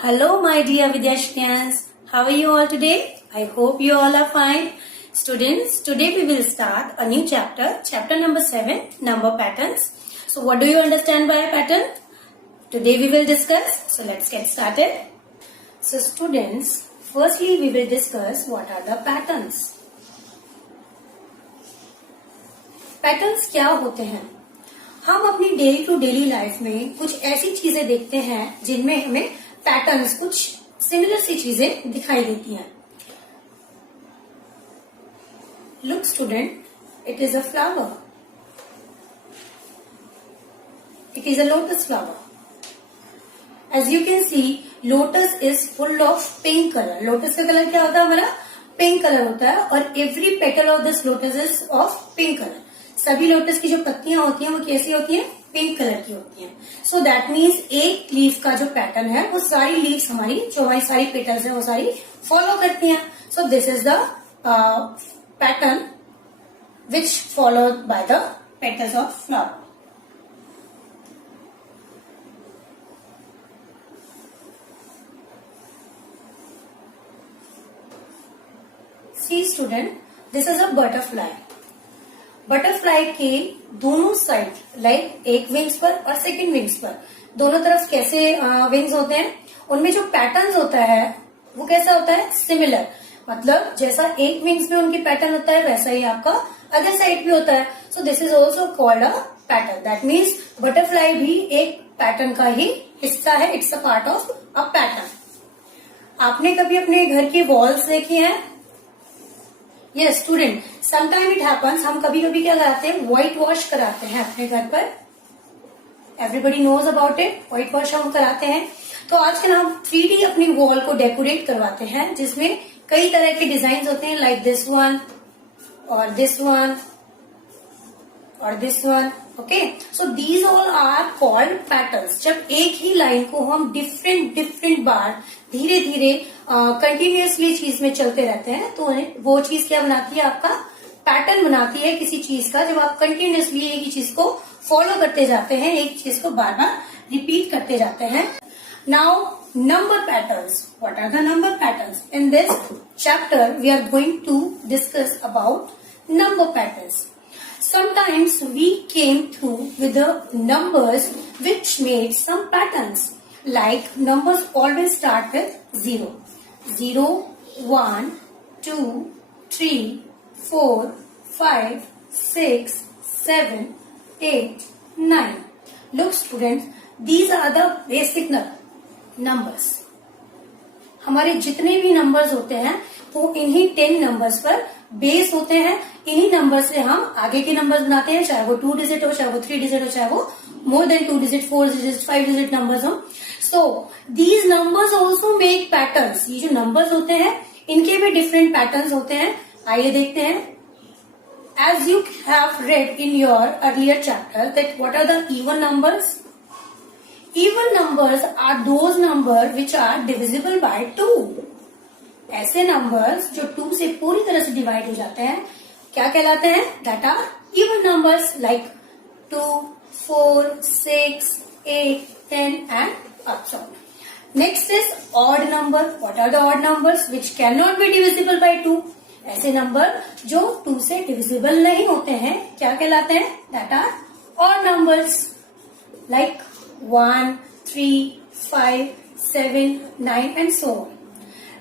Hello, my dear Vidyashriyans. How are you all today? I hope you all are fine. Students, today we will start a new chapter, chapter number 7, number patterns. So what do you understand by a pattern? Today we will discuss. So let's get started. So students, firstly we will discuss what are the patterns. Patterns क्या होते हैं? हम अपनी daily to daily life में कुछ ऐसी चीजें देखते हैं जिनमें हमें पैटर्न्स, कुछ सिमिलर सी चीजें दिखाई देती हैं. Look student, it is a flower. It is a lotus flower. As you can see, lotus is full of pink colour. Lotus का कलर क्या होता है? हमारा पिंक कलर होता है. और every petal of this lotus is of pink colour. सभी lotus की जो पत्तियां होती हैं वो कैसी होती हैं? पिंक कलर की होती हैं. सो दैट मीन्स एक लीफ का जो पैटर्न है वो सारी लीव्स हमारी, जो हमारी सारी पेटल्स हैं वो सारी फॉलो करती हैं. So this is the pattern which followed by the petals of flower. See student, this is a butterfly. Butterfly के दोनों साइड, लाइक एक विंग्स पर और सेकंड विंग्स पर, दोनों तरफ कैसे विंग्स होते हैं, उनमें जो पैटर्न्स होता है वो कैसा होता है? सिमिलर. मतलब जैसा एक विंग्स में उनकी पैटर्न होता है वैसा ही आपका अदर साइड भी होता है. सो this is also called a pattern. That means butterfly भी एक पैटर्न का ही हिस्सा है. It's a part of a pattern. आपने कभी अपने घर की वॉल्स देखी है? Yes student, sometime it happens, हम कभी कभी क्या कराते हैं? व्हाइट वॉश कराते हैं अपने घर पर. Everybody knows about it. White wash हम कराते हैं. तो आजकल हम 3D अपनी वॉल को डेकोरेट करवाते हैं जिसमें कई तरह के डिजाइन होते हैं, लाइक दिस वन और दिस वन और this one. Okay, so these all are called patterns. जब एक ही लाइन को हम डिफरेंट बार धीरे धीरे कंटिन्यूअसली चीज में चलते रहते हैं तो वो चीज क्या बनाती है? आपका पैटर्न बनाती है किसी चीज का. जब आप कंटिन्यूअसली एक ही चीज को फॉलो करते जाते हैं, एक चीज को बार बार रिपीट करते जाते हैं. Now number patterns. What are the number patterns? In this chapter, we are going to discuss about number patterns. Sometimes we came through with the numbers which made some patterns. Like numbers always start with 0. 0, 1, 2, 3, 4, 5, 6, 7, 8, 9. Look students, these are the basic numbers. हमारे जितने भी numbers होते हैं वो इन्हीं 10 numbers पर base होते हैं. इन्हीं नंबर से हम आगे के नंबर्स बनाते हैं, चाहे वो 2 डिजिट हो, चाहे वो 3 डिजिट हो, चाहे वो more than 2 digit, 4 digit, 5 digit numbers हो. So these numbers also make patterns. ये जो नंबर्स होते हैं इनके भी डिफरेंट पैटर्न्स होते हैं. आइए देखते हैं. As you have read in your earlier chapter that what are the even numbers. Even numbers are those numbers which are divisible by 2. ऐसे नंबर्स जो 2 से पूरी तरह से डिवाइड हो जाते हैं क्या कहलाते हैं? That are even numbers like 2, 4, 6, 8, 10 and up so. Next is odd number. What are the odd numbers which cannot be divisible by 2? ऐसे नंबर जो 2 से डिविजिबल नहीं होते हैं क्या कहलाते हैं? That are odd numbers like 1, 3, 5, 7, 9 and so on.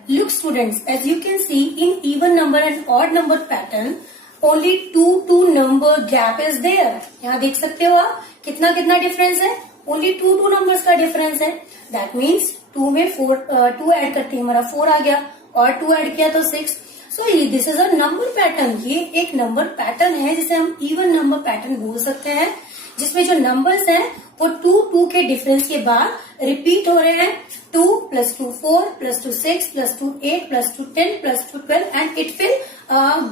Look students, as you can see in even number and odd number pattern, only 2 number gap is there. यहाँ देख सकते हो आप कितना डिफरेंस है? Only 2 नंबर्स का डिफरेंस है. That means 2 में 2 ऐड करते हैं हमारा 4 आ गया और 2 ऐड किया तो 6. So this is a number pattern. ये एक नंबर पैटर्न है जिसे हम इवन नंबर पैटर्न बोल सकते हैं, जिसमें जो नंबर्स हैं वो 2 के डिफरेंस के बाद रिपीट हो रहे हैं. 2 + 2 4 + 2 6 + 2 8 + 2 10 + 2 12 and it will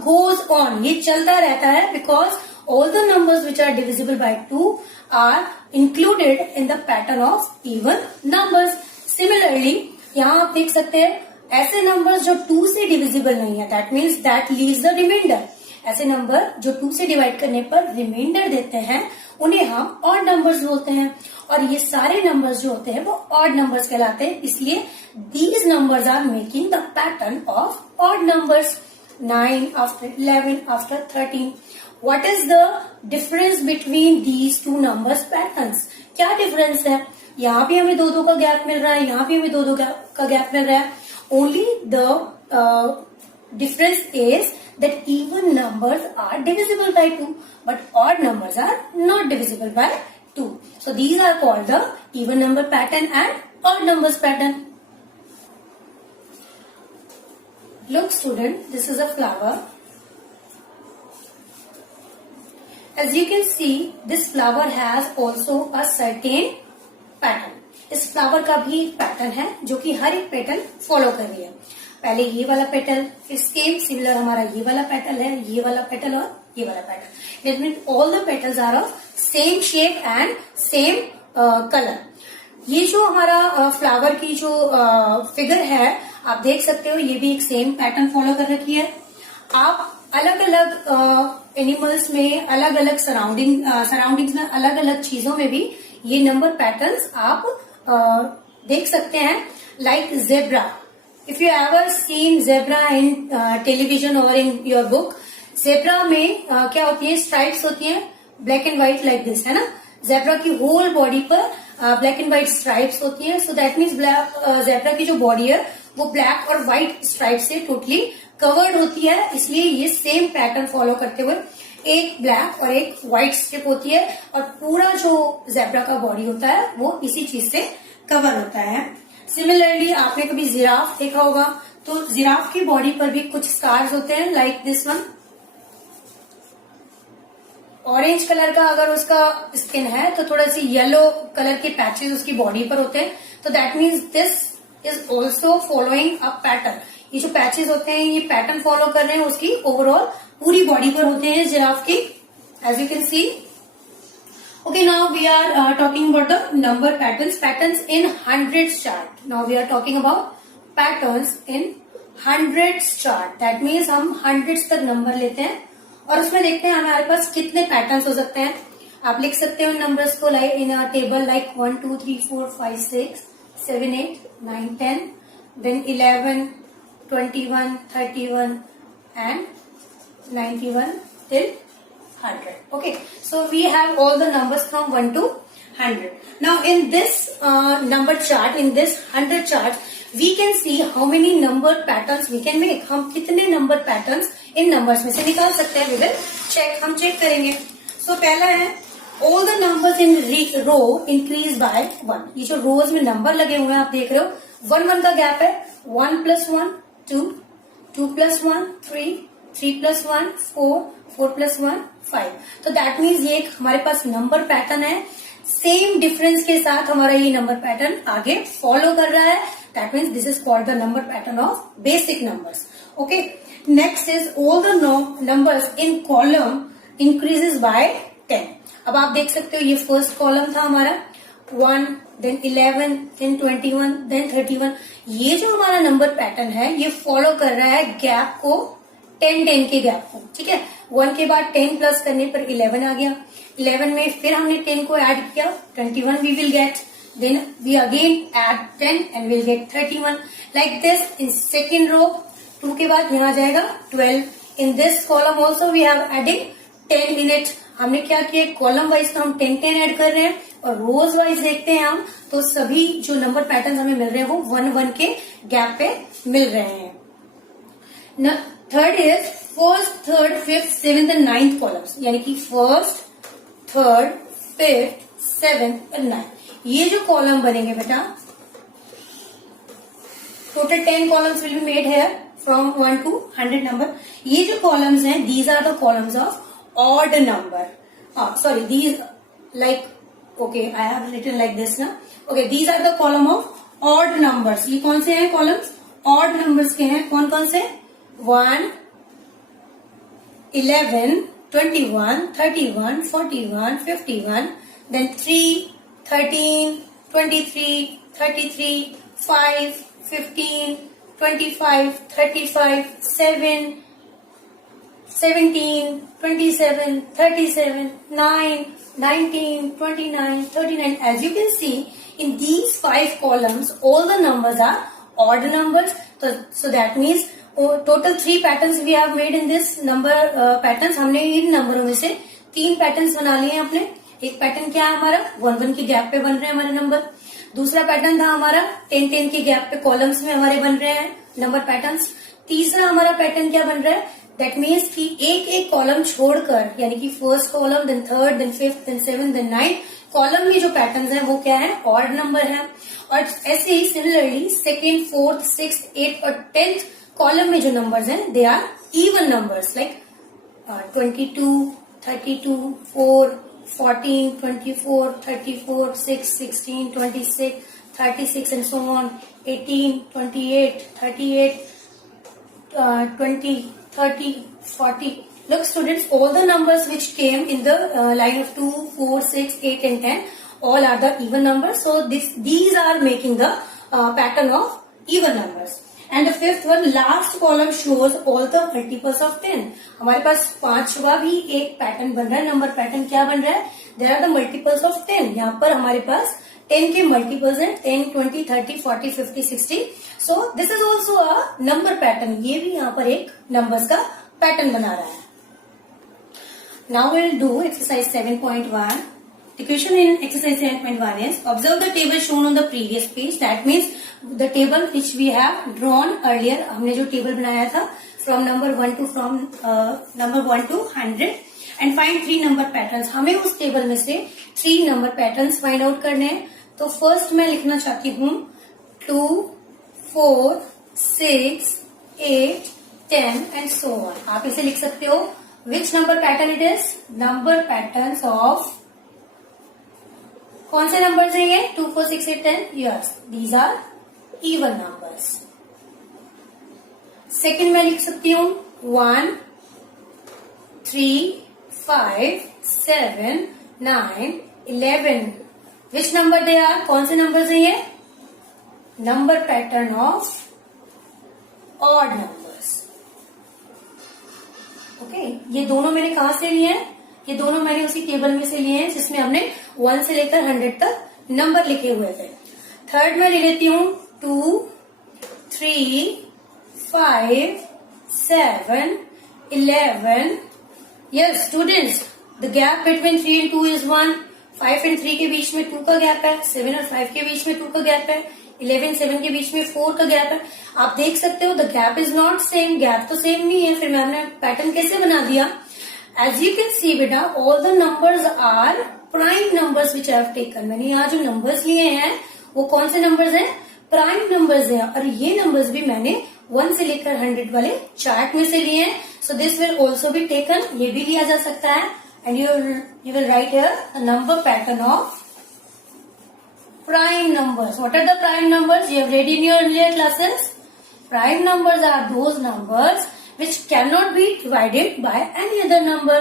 goes on. ये चलता रहता है because all the numbers which are divisible by 2 are included in the pattern of even numbers. Similarly यहाँ आप देख सकते हैं ऐसे नंबर्स जो 2 से डिविजिबल नहीं है, that means that leaves the reminder. ऐसे नंबर जो 2 से डिवाइड करने पर रिमाइंडर देते हैं उन्हें हम ऑड नंबर्स बोलते हैं। और ये सारे नंबर्स जो होते हैं वो ऑड नंबर्स कहलाते हैं, इसलिए these numbers are making the pattern of odd numbers. 9 after 11 after 13। What is the difference between these two numbers patterns? क्या डिफरेंस है? यहाँ भी हमें 2-2 का गैप मिल रहा है, यहाँ भी हमें 2-2 का गैप मिल रहा है। Only the difference is that even numbers are divisible by 2, but odd numbers are not divisible by 2. So these are called the even number pattern and odd numbers pattern. Look student, this is a flower. As you can see, this flower has also a certain pattern. इस flower का भी एक pattern है जो कि हर एक petal follow कर रही है। पहले ये वाला पेटल, फिर सेम सिमिलर हमारा ये वाला पेटल है, ये वाला पेटल और ये वाला petal. That means all the petals are of same shape and same colour. ये जो हमारा फ्लावर की जो फिगर है आप देख सकते हो, ये भी एक सेम पैटर्न फॉलो कर रखी है। आप अलग अलग एनिमल्स में, अलग अलग सराउंडिंग्स में, अलग अलग चीजों में भी ये नंबर पैटर्न्स आप देख सकते हैं। Like zebra, if you ever seen zebra in television और इन योर बुक, जेब्रा में क्या होती है, स्ट्राइप्स होती हैं black and white like this, है ना। जेब्रा की होल बॉडी पर ब्लैक एंड व्हाइट स्ट्राइप्स होती है। सो दैट मीन्स जेब्रा की जो बॉडी है वो ब्लैक और व्हाइट स्ट्राइप से टोटली कवर्ड होती है, इसलिए ये सेम पैटर्न फॉलो करते हुए एक ब्लैक और एक व्हाइट स्ट्रिप होती है और पूरा जो जेब्रा का बॉडी होता है वो इसी चीज से कवर होता है। सिमिलरली आपने कभी जिराफ देखा होगा, तो जिराफ की बॉडी पर भी कुछ स्कार्स होते हैं like this one. Orange colour का अगर उसका स्किन है तो थोड़ा सी येलो कलर के पैचेस उसकी बॉडी पर होते हैं, तो that means this is also following a pattern. ये जो पैचेस होते हैं ये पैटर्न फॉलो कर रहे हैं उसकी ओवरऑल पूरी बॉडी पर होते हैं जिराफ की, as you can see. Okay, now we are talking about the number patterns in hundreds chart. Now we are talking about patterns in hundreds chart. That means हम हंड्रेड्स तक number लेते हैं और उसमें देखते हैं हमारे पास कितने पैटर्न्स हो सकते हैं। आप लिख सकते हो नंबर्स को like in a table like 1 2 3 4 5 6 7 8 9 10, then 11 21 31 and 91 till 100. Okay, so we have all the numbers from 1 to 100. Now in this number chart, in this 100 chart, we can see how many number patterns we can make. हम कितने number patterns इन numbers में से निकाल सकते हैं। We will check, हम check करेंगे। So पहला है all the numbers in row increase by 1। ये जो rows में number लगे हुए हैं आप देख रहे हो, 1 का गैप है। 1 + 1 2, 2 + 1 3, 3 + 1 4, 4 + 1 5। तो दैट मीन्स ये एक हमारे पास नंबर पैटर्न है। सेम डिफरेंस के साथ हमारा ये नंबर पैटर्न आगे फॉलो कर रहा है। That means this is called the number pattern of basic numbers. Okay, next is all the numbers in column increases by 10। अब आप देख सकते हो ये फर्स्ट कॉलम था हमारा 1, then 11, then 21, then 31। ये जो हमारा नंबर पैटर्न है ये फॉलो कर रहा है गैप को, 10 के गैप को। ठीक है, 1 के बाद 10 प्लस करने पर 11 आ गया। 11 में फिर हमने 10 को ऐड किया, 21 we will get, then we again add 10 and will get 31 like this. In second row 2 के बाद यहाँ जाएगा 12। In this column also we have adding 10 in it. हमने क्या किया, कॉलम वाइज तो हम 10 ऐड कर रहे हैं और रोज वाइज देखते हैं हम तो सभी जो नंबर पैटर्न हमें मिल रहे हैं वो 1 के गैप पे मिल रहे हैं। Third is first, third, fifth, seventh and 9th columns, यानी कि फर्स्ट, थर्ड, फिफ्थ, सेवेंथ और 9th। ये जो कॉलम बनेंगे बेटा, total 10 columns will be made है फ्रॉम 1 to 100 नंबर। ये जो कॉलम्स हैं these are the columns of odd number. Sorry, these like, okay, I have written like this ना। Okay, these are the column of odd numbers। ये कौन से हैं columns? odd numbers के हैं। कौन कौन से? 1, 11, 21, 31, 41, 51, then 3, 13, 23, 33, 5, 15, 25, 35, 7, 17, 27, 37, 9, 19, 29, 39. As you can see, in these 5 columns, all the numbers are odd numbers. So that means total 3 patterns we have made in this number patterns. हमने इन नंबरों में से 3 पैटर्न्स बना लिए हैं अपने. एक पैटर्न क्या है हमारा, 1-1 की गैप पे बन रहे हैं हमारे नंबर. दूसरा पैटर्न था हमारा 10-10 की गैप पे कॉलम्स में हमारे बन रहे हैं नंबर पैटर्न्स. तीसरा हमारा पैटर्न क्या बन रहा है, दैट मीन्स कि एक एक कॉलम छोड़कर, यानी कि first column, then third, then fifth, then seven, then 9 column में जो पैटर्न्स हैं वो क्या है, ऑड नंबर है. और ऐसे ही सिमिलरली सेकेंड, फोर्थ, सिक्स, 8 और 10th कॉलम में जो नंबर्स हैं they are even numbers, like 22, 32, 4, 14, 24, 34, 6, 16, 26, 36 and so on, 18, 28, 38, 20, 30, 40. Look students, all the numbers which came in the line of 2, 4, 6, 8 and 10, all are the even numbers. So these are making the pattern of even numbers. And the fifth one, last column shows all the multiples of 10. हमारे पास 5वां भी एक pattern बन रहा है, number pattern क्या बन रहा है, there are the multiples of 10. यहाँ पर हमारे पास 10 के मल्टीपल्स हैं, 10, 20, 30, 40, 50, 60. सो this is also a number pattern. ये भी यहाँ पर एक नंबर्स का पैटर्न बना रहा है. Now will do exercise 7.1. The question in exercise 7.1 is, observe the table shown on the previous page. That means the table which we have drawn earlier. हमने जो टेबल बनाया था from number 1 to 100 and find 3 number patterns. हमें उस table में से 3 number patterns find out करने हैं. तो फर्स्ट मैं लिखना चाहती हूँ 2, 4, 6, 8, 10 and so on. आप इसे लिख सकते हो. Which number pattern it is? Number patterns of, कौन से नंबर्स हैं ये, 2, 4, 6, 8, 10? Yes, these are even numbers. Second मैं लिख सकती हूँ 1, 3, 5, 7, 9, 11. विच नंबर दे आर, कौन से नंबर्स हैं ये, number pattern of odd numbers. Okay, ये दोनों मैंने कहा से लिए हैं, ये दोनों मैंने उसी टेबल में से लिए हैं जिसमें हमने 1 से लेकर 100 तक नंबर लिखे हुए थे. थर्ड मैं ले लेती हूँ 2, 3, 5, 7, 11. Yes students, the gap between 3 and 2 is 1. 5 and 3 के बीच में 2 का गैप है, 7 और 5 के बीच में 2 का गैप है, 11, 7 के बीच में 4 का गैप है. आप देख सकते हो the gap is not same, gap तो सेम नहीं है. फिर मैंने पैटर्न कैसे बना दिया, एज यू कैन सी बेटा, all the numbers are prime numbers which I have taken. मैंने यहाँ जो नंबर्स लिए हैं वो कौन से नंबर्स हैं, प्राइम नंबर्स हैं. और ये नंबर्स भी मैंने 1 से लेकर 100 वाले चार्ट में से लिए हैं. So this will also be taken, ये भी लिया जा सकता है. And you will write here the number pattern of prime numbers. What are the prime numbers? You have read in your earlier classes. Prime numbers are those numbers which cannot be divided by any other number.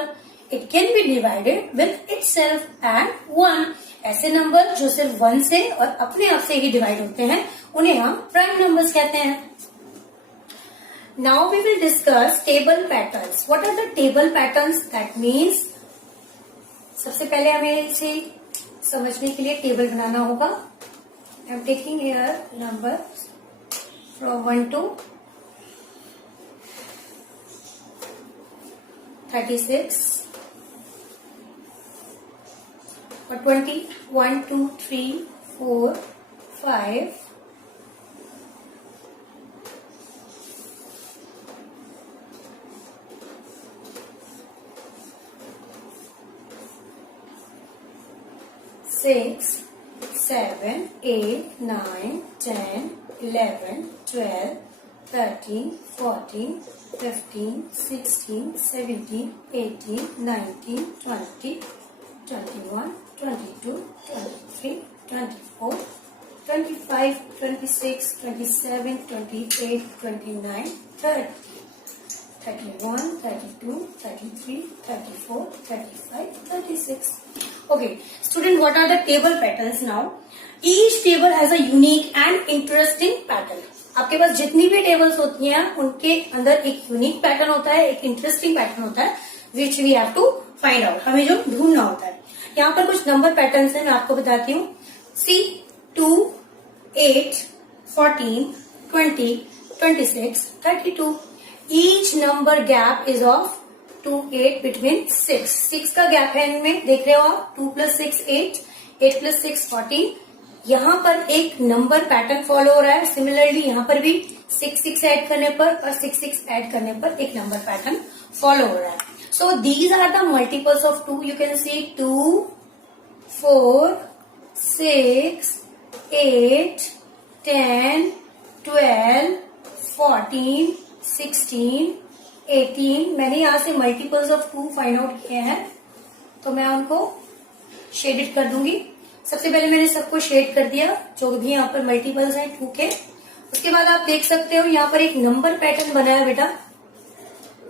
It can be divided with itself and 1. ऐसे number जो सिर्फ 1 से और अपने आप से ही divide होते हैं उन्हें हम प्राइम नंबर्स कहते हैं. Now we will discuss table patterns. What are the table patterns? That means सबसे पहले हमें इसे समझने के लिए टेबल बनाना होगा. I am taking here number from 1 to 36 और 20, 1, 2, 3, 4, 5, 6, 7, 8, 9, 10, 11, 12, 13, 14, 15, 16, 17, 18, 19, 20, 21, 22, 23, 24, 25, 26, 27, 28, 29, 30, 31, 32, 33, 34, 35, 36. Okay, student, what are the table patterns now? Each table has a unique and interesting pattern. आपके पास जितनी भी टेबल्स होती हैं उनके अंदर एक यूनिक पैटर्न होता है, एक इंटरेस्टिंग पैटर्न होता है, which we have to find out, हमें जो ढूंढना होता है। यहाँ पर कुछ नंबर पैटर्न्स हैं, मैं आपको बताती हूँ। सी 2, 8, 14, 20, 26, 32। Each number gap is of 2, 8 between 6 का गैप है इनमें, देख रहे हो आप। 2 + 6 8, 8 + 6 14। यहाँ पर एक नंबर पैटर्न फॉलो हो रहा है। सिमिलरली यहाँ पर भी 6 ऐड करने पर और 6 ऐड करने पर एक नंबर पैटर्न फॉलो हो रहा है। So these are the multiples of 2। You can see 2, 4, 6, 8, 10, 12, 14, 16, 18। मैंने यहाँ से मल्टीपल्स ऑफ 2 फाइंड आउट किए हैं, तो मैं उनको शेडेड कर दूंगी। सबसे पहले मैंने सबको शेड कर दिया, जो भी यहाँ पर मल्टीपल्स हैं 2 के। उसके बाद आप देख सकते हो यहाँ पर एक नंबर पैटर्न बना है बेटा।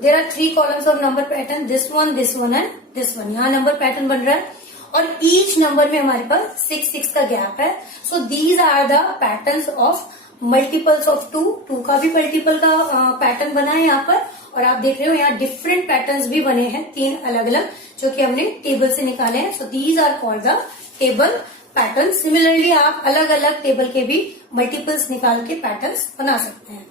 There are 3 columns of number pattern, this one and this one. यहाँ नंबर पैटर्न बन रहा है और ईच नंबर में हमारे पास 6 का गैप है। So these are the patterns of multiples of 2 का भी मल्टीपल का पैटर्न बना है यहाँ पर। और आप देख रहे हो यहाँ डिफरेंट पैटर्न्स भी बने हैं, 3 अलग अलग, जो कि हमने टेबल से निकाले हैं। So these are called the table pattern. Similarly आप अलग अलग टेबल के भी मल्टीपल्स निकाल के पैटर्न्स बना सकते हैं।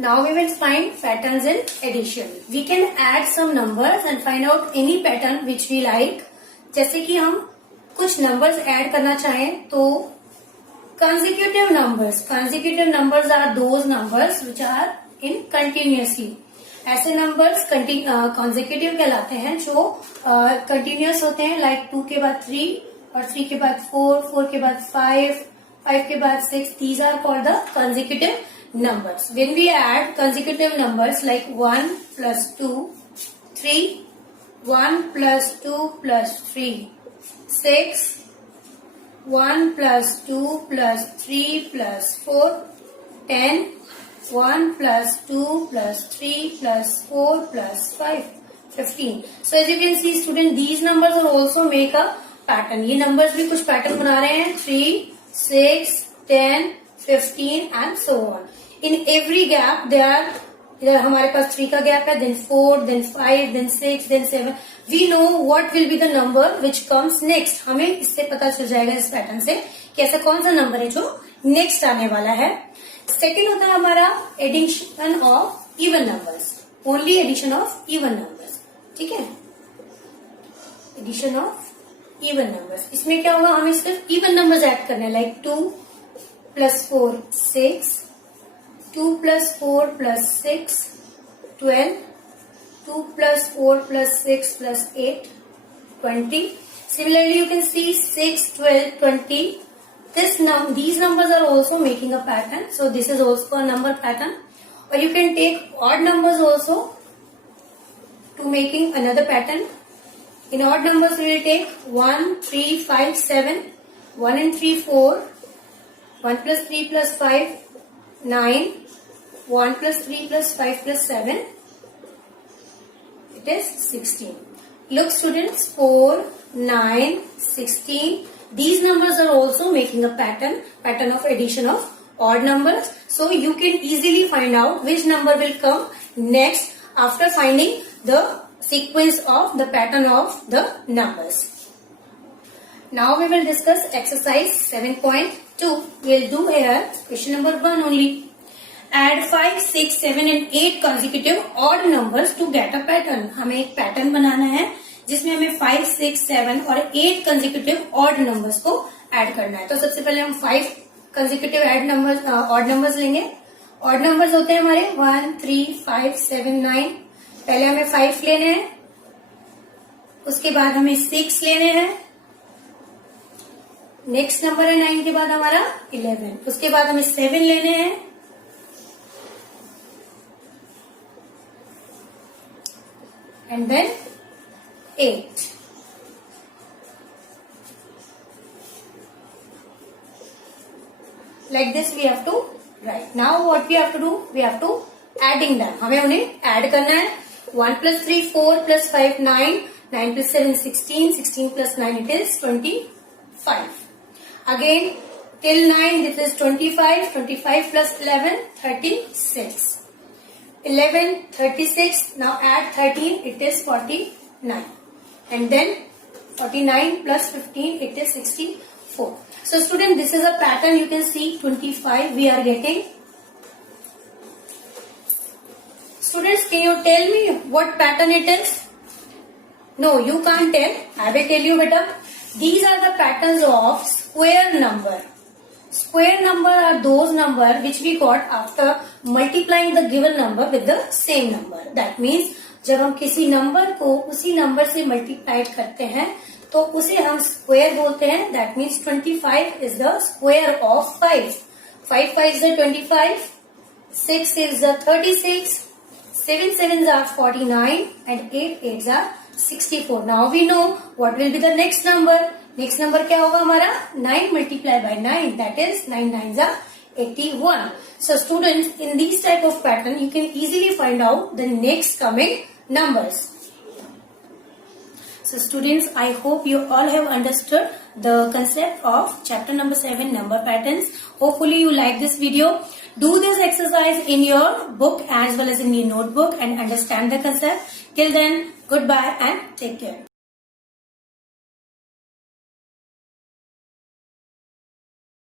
Now we will find patterns in addition. We can add some numbers and find out any pattern which we like. जैसे कि हम कुछ नंबर्स ऐड करना चाहें तो consecutive numbers are those numbers which are in continuously। ऐसे numbers consecutive कहलाते हैं जो कंटिन्यूअस होते हैं, लाइक 2 के बाद 3 और 3 के बाद 4, 4 के बाद 5, 5 के बाद 6। These are called the consecutive numbers। When we add consecutive numbers like 1 + 2, 3, 1 + 2 + 3, 6, 1 + 2 + 3 + 4, 10, 1 + 2 + 3 + 4 + 5, 15। So as you can see student, these numbers are also make a pattern। ये numbers भी कुछ pattern बना रहे हैं, 3, 6, 10, 15 and so on। In every gap there are, इधर हमारे पास 3 का gap है, then 4, then 5, then 6, then 7। We know what will be the number which comes next। हमें इससे पता चल जाएगा इस पैटर्न से कि ऐसा कौन सा नंबर है जो नेक्स्ट आने वाला है। सेकेंड होता है हमारा addition of even numbers, only addition of even numbers. ठीक है, एडिशन ऑफ इवन नंबर्स। इसमें क्या होगा, हमें सिर्फ इवन नंबर्स ऐड करने हैं, like 2 + 4 6, 2 + 4 + 6 12, 2 + 4 + 6 + 8 20। Similarly, you can see 6, 12, 20. These numbers are also making a pattern. So this is also a number pattern. Or you can take odd numbers also to making another pattern. In odd numbers, we will take 1, 3, 5, 7, 1 and 3, 4, 1 + 3 + 5, 9, 1 + 3 + 5 + 7, it is 16. Look students, 4, 9, 16. These numbers are also making a pattern of addition of odd numbers. So you can easily find out which number will come next after finding the sequence of the pattern of the numbers. Now we will discuss exercise 7.2. We will do here question number 1 only. Add 5, 6, 7 and 8 consecutive odd numbers to get a pattern। हमें एक pattern बनाना है जिसमें हमें 5, 6, 7 और 8 consecutive odd numbers को add करना है। तो सबसे पहले हम 5 consecutive odd numbers लेंगे। odd numbers होते हैं हमारे 1, 3, 5, 7, 9। पहले हमें 5 लेने हैं, उसके बाद हमें 6 लेने हैं, नेक्स्ट नंबर है 9 के बाद हमारा 11, उसके बाद हमें 7 लेने हैं, and then 8। Like this we have to write। Now what we have to do, we have to adding them। हमें उन्हें ऐड करना है। 1 + 3 4 + 5 9, 9 + 7 16, 16 + 9 it is 25। Again till 9 this is 25. 25 plus 11, 36. 11, 36. Now add 13, it is 49. And then 49 plus 15, it is 64. So student, this is a pattern. You can see 25 we are getting. Students, can you tell me what pattern it is? No, you can't tell. I will tell you, beta. These are the patterns of square number. Square number are those number which we got after multiplying the given number with the same number. That means जब हम किसी number को उसी number से multiplied करते हैं तो उसे हम स्क्वायर बोलते हैं. That means 25 is the square of 5. 5 5 is the 25, 6 is the 36, 7 7s are 49 and 8 8s are 64. Now we know what will be the next number. Next number क्या होगा हमारा? 9 multiplied by 9, that is 9 9s are 81. So students, in these type of pattern you can easily find out the next coming numbers. So students, I hope you all have understood the concept of chapter number 7, number patterns. Hopefully you like this video. Do this exercise in your book as well as in your notebook and understand the concept. Till then, goodbye and take care.